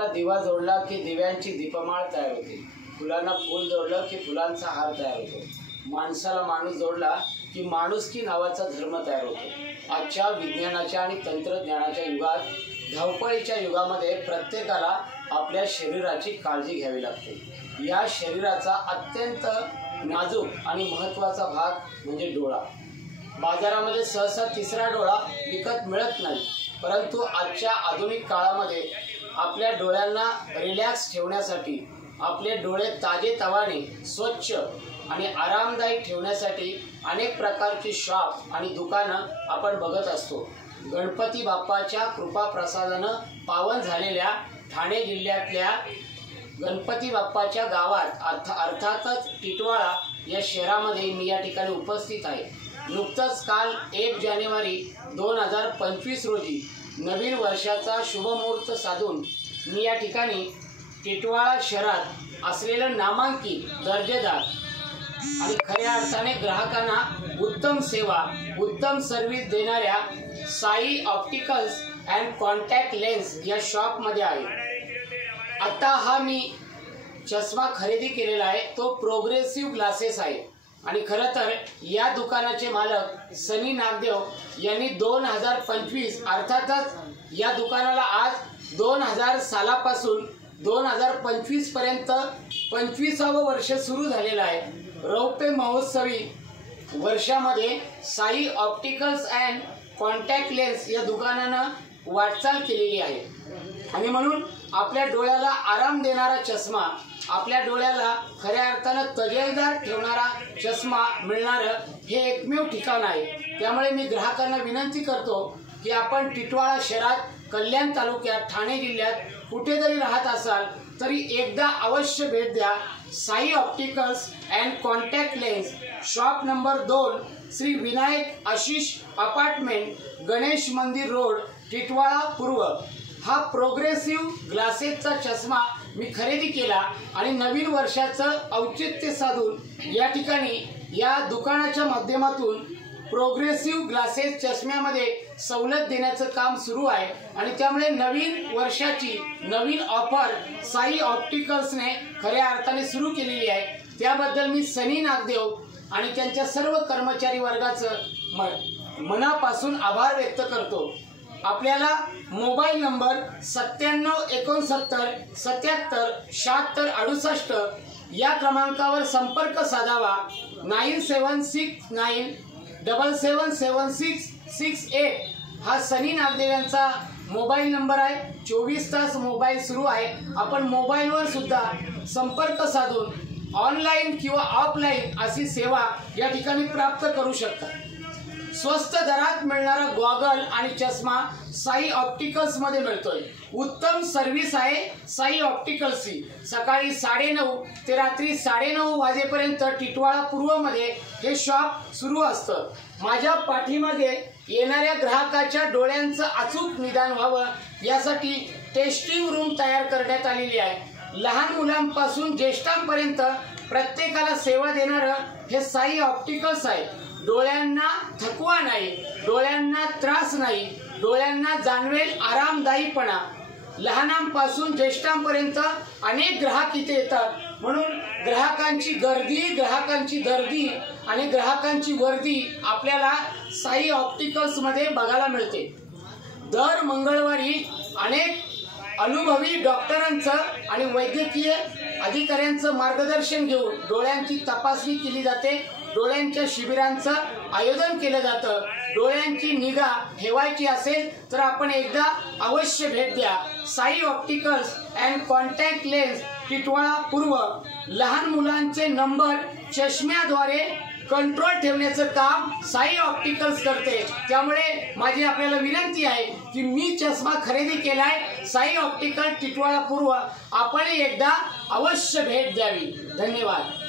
दिव्यांना दिवा जोडला की दिव्यांची दीपमाळ तयार होते, फुलांना फूल जोडलं की फुलांचा हार तयार होतो, माणसाला माणूस जोडला की माणुसकी नावाचा धर्म तयार होतो। आजच्या विज्ञानाच्या आणि तंत्रज्ञानाच्या युगात, धावपळीच्या युगामध्ये प्रत्येकाला आपल्या शरीराची काळजी घ्यावी लागते। या शरीराचा अत्यंत नाजूक आणि महत्त्वाचा भाग म्हणजे डोळा। बाजारामध्ये सहसा तिसरा डोळा विकत मिळत नाही, परंतु आजच्या आधुनिक काळामध्ये आपल्या डोळ्यांना रिलॅक्स ठेवण्यासाठी, आपले डोळे ताजेतवाने, स्वच्छ आणि आरामदायी ठेवण्यासाठी अनेक प्रकारची शॉप आणि दुकानं आपण बघत असतो। गणपती बाप्पाच्या कृपा प्रसादानं पावन झालेल्या ठाणे जिल्ह्यातल्या गणपती बाप्पाच्या गावात अर्थातच टिटवाळा या शहरामध्ये मी या ठिकाणी उपस्थित आहे। नुकतंच काल 1 जानेवारी 2025 रोजी नवीन वर्षाचा शुभमुहूर्त साधून मी या ठिकाणी टिटवाळा शहरात असलेलं नामांकित, दर्जेदार आणि खऱ्या अर्थाने ग्राहकांना उत्तम सेवा, उत्तम सर्व्हिस देणाऱ्या Sai opticals and contact lens या शॉपमध्ये आहे। आता हा मी चष्मा खरेदी केलेला आहे, तो प्रोग्रेसिव्ह ग्लासेस आहे आणि खरं तर या दुकानाचे मालक सनी नागदेव यांनी 2025 अर्थातच या दुकानाला आज 2000 सालापासून 2025 पर्यंत 25वं वर्ष सुरू झालेलं आहे। रौप्य महोत्सवी वर्षामध्ये Sai opticals and contact lens या दुकानानं वाटचाल केलेली आहे आणि म्हणून आपल्या डोळ्याला आराम देणारा चष्मा, आपल्या डोळ्याला खऱ्या अर्थानं तजेलदार ठेवणारा चष्मा मिळणारं हे एकमेव ठिकाण आहे। त्यामुळे मी ग्राहकांना विनंती करतो की आपण टिटवाळा शहरात, कल्याण तालुक्यात, ठाणे जिल्ह्यात कुठे जरी राहत असाल तरी एकदा अवश्य भेट द्या। Sai opticals and contact lens, shop number 2, Shri Vinayak Ashish apartment, Ganesh मंदिर रोड, टिटवाळा पूर्व। हा प्रोग्रेसिव्ह ग्लासेसचा चष्मा मी खरेदी केला आणि नवीन वर्षाचं औचित्य साधून या ठिकाणी या दुकानाच्या माध्यमातून प्रोग्रेसिव्ह ग्लासेस चष्म्यामध्ये सवलत देण्याचं काम सुरू आहे आणि त्यामुळे नवीन वर्षाची नवीन ऑफर साई ऑप्टिकल्सने खऱ्या अर्थाने सुरू केलेली आहे। त्याबद्दल मी सनी नागदेव आणि त्यांच्या सर्व कर्मचारी वर्गाचं मनापासून आभार व्यक्त करतो। आपल्याला मोबाईल नंबर 9769 77 76 या क्रमांकावर संपर्क साधावा। 9769 777668 हा सनी नागदेव यांचा मोबाईल नंबर आहे। 24 तास मोबाईल सुरू आहे। आपण मोबाईलवर सुद्धा संपर्क साधून ऑनलाईन किंवा ऑफलाईन अशी सेवा या ठिकाणी प्राप्त करू शकता। स्वस्त दरात मिळणारा गॉगल आणि चष्मा साई ऑप्टिकल्स मध्ये मिळतोय। उत्तम सर्व्हिस आहे साई ऑप्टिकल्सची। सकाळी 9:30 ते रात्री 9:30 वाजेपर्यंत टिटवाळा पूर्व मध्ये हे शॉप सुरू असतं। माझ्या पाठीमागे येणाऱ्या ग्राहकाच्या डोळ्यांचं अचूक निदान व्हावं यासाठी टेस्टिंग रूम तयार करण्यात आलेली आहे। लहान मुलांपासून ज्येष्ठांपर्यंत प्रत्येकाला सेवा देणारं हे साई ऑप्टिकल्स आहे। डोळ्यांना थकवा नाही, डोळ्यांना त्रास नाही, डोळ्यांना जाणवेल आरामदायीपणा। लहानांपासून ज्येष्ठांपर्यंत अनेक ग्राहक इथे येतात, म्हणून ग्राहकांची गर्दी आणि ग्राहकांची वर्दी आपल्याला साई ऑप्टिकल्स मध्ये बघायला मिळते। दर मंगळवारी अनेक अनुभवी डॉक्टरांचं आणि वैद्यकीय अधिकाऱ्यांचं मार्गदर्शन घेऊन डोळ्यांची तपासणी केली जाते। डोळ्यांच्या शिबिरांचं आयोजन केलं जातं। डोळ्यांची निगा ठेवायची असेल तर आपण एकदा अवश्य भेट द्या। Sai opticals and contact lens, Titwala पूर्व। लहान मुलांचे नंबर चष्म्याद्वारे कंट्रोल ठेवण्याचं काम साई ऑप्टिकल्स करते। त्यामुळे माझी आपल्याला विनंती आहे की मी चष्मा खरेदी केलाय साई ऑप्टिकल टिटवाळा पूर्व, आपण एकदा अवश्य भेट द्यावी। धन्यवाद।